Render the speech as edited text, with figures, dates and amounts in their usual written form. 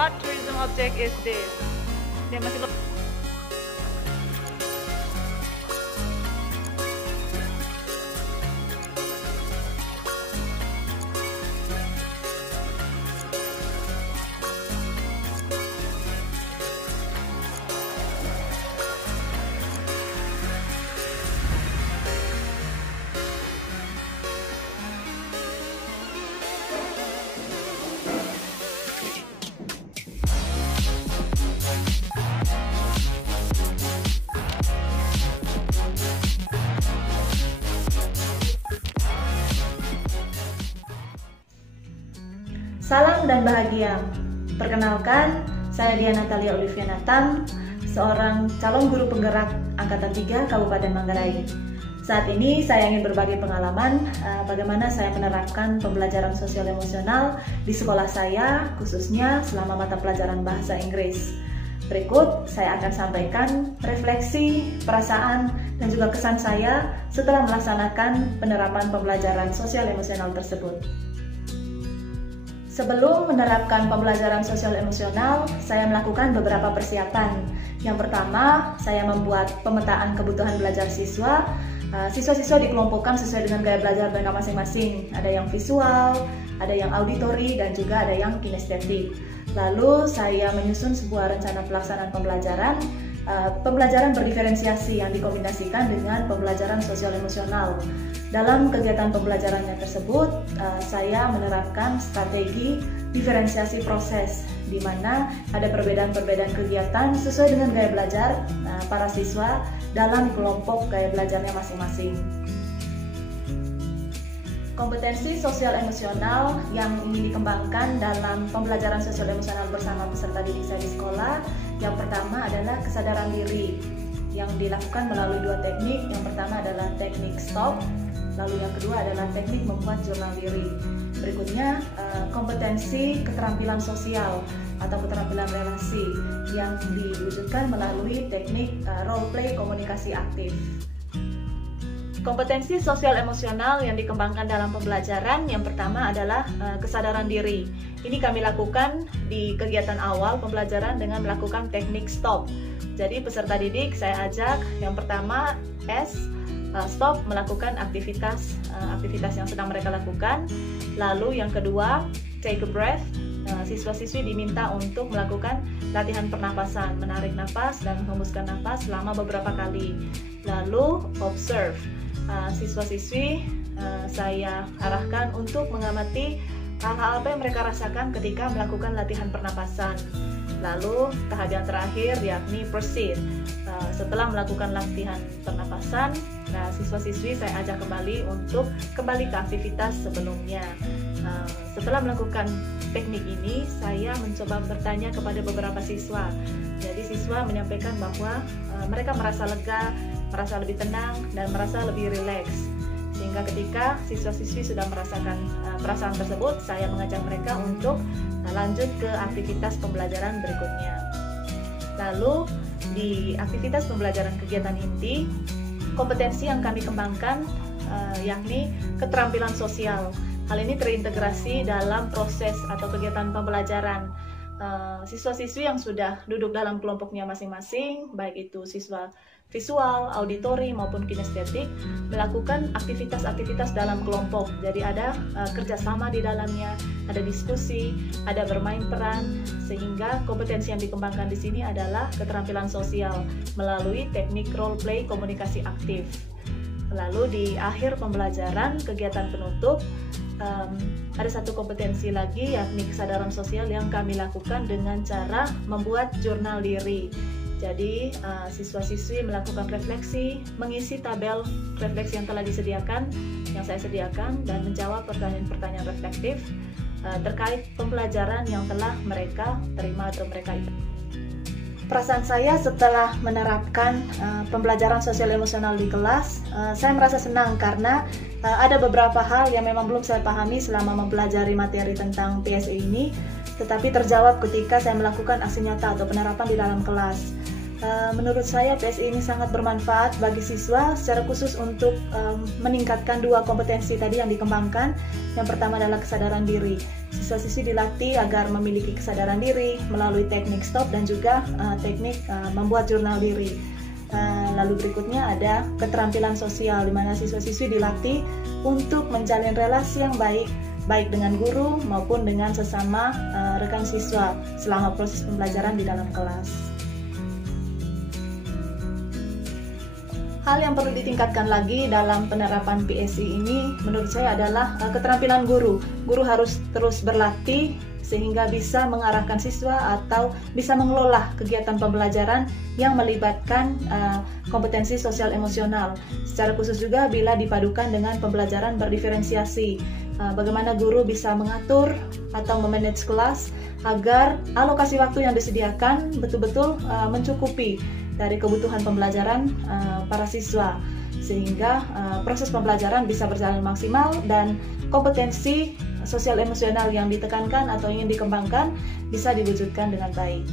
what tourism object is this? Dia masih Salam dan bahagia. Perkenalkan, saya Diana Thalia Olivia Nathan, seorang calon guru penggerak Angkatan 3 Kabupaten Manggarai. Saat ini saya ingin berbagi pengalaman bagaimana saya menerapkan pembelajaran sosial emosional di sekolah saya, khususnya selama mata pelajaran bahasa Inggris. Berikut saya akan sampaikan refleksi, perasaan, dan juga kesan saya setelah melaksanakan penerapan pembelajaran sosial emosional tersebut. Sebelum menerapkan pembelajaran sosial emosional, saya melakukan beberapa persiapan. Yang pertama, saya membuat pemetaan kebutuhan belajar siswa. Siswa-siswa dikelompokkan sesuai dengan gaya belajar mereka masing-masing. Ada yang visual, ada yang auditory, dan juga ada yang kinestetik. Lalu saya menyusun sebuah rencana pelaksanaan pembelajaran. Pembelajaran berdiferensiasi yang dikombinasikan dengan pembelajaran sosial emosional. Dalam kegiatan pembelajarannya tersebut, saya menerapkan strategi diferensiasi proses, di mana ada perbedaan-perbedaan kegiatan sesuai dengan gaya belajar para siswa dalam kelompok gaya belajarnya masing-masing. Kompetensi sosial emosional yang ingin dikembangkan dalam pembelajaran sosial emosional bersama peserta didik saya di sekolah, yang pertama adalah kesadaran diri yang dilakukan melalui dua teknik. Yang pertama adalah teknik stop, lalu yang kedua adalah teknik membuat jurnal diri. Berikutnya kompetensi keterampilan sosial atau keterampilan relasi yang diwujudkan melalui teknik role play komunikasi aktif. Kompetensi sosial emosional yang dikembangkan dalam pembelajaran yang pertama adalah kesadaran diri. Ini kami lakukan di kegiatan awal pembelajaran dengan melakukan teknik stop. Jadi peserta didik saya ajak yang pertama stop melakukan aktivitas yang sedang mereka lakukan. Lalu yang kedua take a breath. Siswa-siswi diminta untuk melakukan latihan pernapasan, menarik nafas dan menghembuskan nafas selama beberapa kali. Lalu observe. Siswa-siswi saya arahkan untuk mengamati hal-hal apa yang mereka rasakan ketika melakukan latihan pernapasan. Lalu tahap yang terakhir yakni proceed. Setelah melakukan latihan pernapasan, siswa-siswi saya ajak kembali untuk kembali ke aktivitas sebelumnya. Setelah melakukan teknik ini, saya mencoba bertanya kepada beberapa siswa. Jadi siswa menyampaikan bahwa mereka merasa lega, merasa lebih tenang, dan merasa lebih rileks. Sehingga ketika siswa-siswi sudah merasakan perasaan tersebut, saya mengajak mereka untuk lanjut ke aktivitas pembelajaran berikutnya. Lalu di aktivitas pembelajaran kegiatan inti, kompetensi yang kami kembangkan yakni keterampilan sosial. Hal ini terintegrasi dalam proses atau kegiatan pembelajaran. Siswa-siswi yang sudah duduk dalam kelompoknya masing-masing, baik itu siswa visual, auditori maupun kinestetik, melakukan aktivitas-aktivitas dalam kelompok. Jadi ada kerjasama di dalamnya, ada diskusi, ada bermain peran, sehingga kompetensi yang dikembangkan di sini adalah keterampilan sosial melalui teknik role play komunikasi aktif. Lalu di akhir pembelajaran kegiatan penutup, ada satu kompetensi lagi yakni kesadaran sosial yang kami lakukan dengan cara membuat jurnal diri. Jadi siswa-siswi melakukan refleksi, mengisi tabel refleksi yang telah disediakan, yang saya sediakan, dan menjawab pertanyaan-pertanyaan reflektif terkait pembelajaran yang telah mereka terima atau mereka ikuti. Perasaan saya setelah menerapkan pembelajaran sosial emosional di kelas, saya merasa senang karena ada beberapa hal yang memang belum saya pahami selama mempelajari materi tentang PSE ini, tetapi terjawab ketika saya melakukan aksi nyata atau penerapan di dalam kelas. Menurut saya PSI ini sangat bermanfaat bagi siswa secara khusus untuk meningkatkan dua kompetensi tadi yang dikembangkan. Yang pertama adalah kesadaran diri. Siswa-siswi dilatih agar memiliki kesadaran diri melalui teknik stop dan juga teknik membuat jurnal diri. Lalu berikutnya ada keterampilan sosial, di mana siswa-siswi dilatih untuk menjalin relasi yang baik dengan guru maupun dengan sesama rekan siswa selama proses pembelajaran di dalam kelas. Hal yang perlu ditingkatkan lagi dalam penerapan PSI ini menurut saya adalah keterampilan guru. Guru harus terus berlatih sehingga bisa mengarahkan siswa atau bisa mengelola kegiatan pembelajaran yang melibatkan kompetensi sosial emosional. Secara khusus juga bila dipadukan dengan pembelajaran berdiferensiasi. Bagaimana guru bisa mengatur atau memanage kelas agar alokasi waktu yang disediakan betul-betul mencukupi dari kebutuhan pembelajaran para siswa, sehingga proses pembelajaran bisa berjalan maksimal dan kompetensi sosial emosional yang ditekankan atau ingin dikembangkan bisa diwujudkan dengan baik.